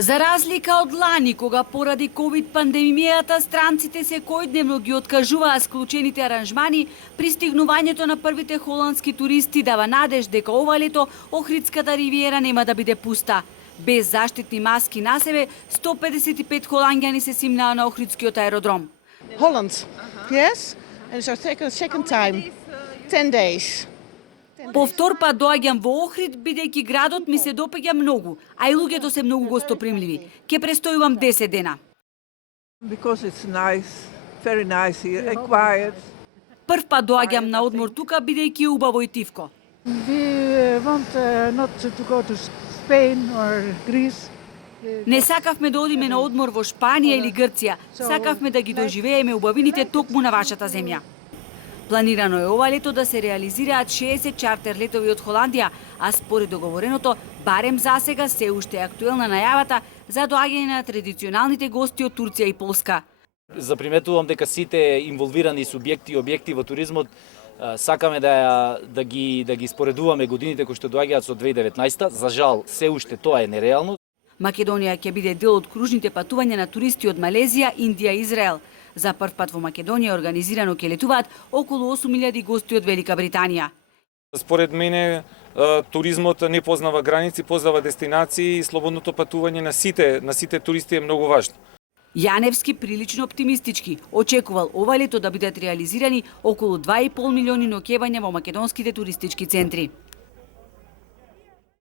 За разлика од лани, кога поради ковид пандемијата странците секојдневно ги откажуваа склучените аранжмани, пристигнувањето на првите холандски туристи дава надеж дека ова лето Охридската ривиера нема да биде пуста. Без заштитни маски на себе, 155 холанѓани се симнаа на Охридскиот аеродром. Holland, yes, and so second time, 10 days. Повтор пат доаѓам во Охрид, бидејќи градот ми се допаѓа многу, а и луѓето се многу гостопримливи. Ке престојувам 10 дена. Because it's nice, very nice here and quiet. Прв пат доаѓам на одмор тука, бидејќи е убаво и тивко. We want not to go to Spain or Greece. Не сакавме да одиме на одмор во Шпанија или Грција, сакавме да ги доживееме убавините токму на вашата земја. Планирано е ова лето да се реализираат 60 чартер летови од Холандија, а според договореното, барем засега се уште е актуелна најавата за доаѓање на традиционалните гости од Турција и Полска. Заприметувам дека сите инволвирани субјекти и објекти во туризмот сакаме да ги споредуваме годините кои што доаѓаат со 2019. За жал, се уште тоа е нереално. Македонија ќе биде дел од кружните патувања на туристи од Малезија, Индија и Израел. За прв пат во Македонија организирано ќе летуваат околу 8.000 гости од Велика Британија. Според мене, туризмот не познава граници, познава дестинации и слободното патување на сите туристи е многу важно. Јаневски прилично оптимистички очекувал ова лето да бидат реализирани околу 2,5 милиони ноќевања во македонските туристички центри.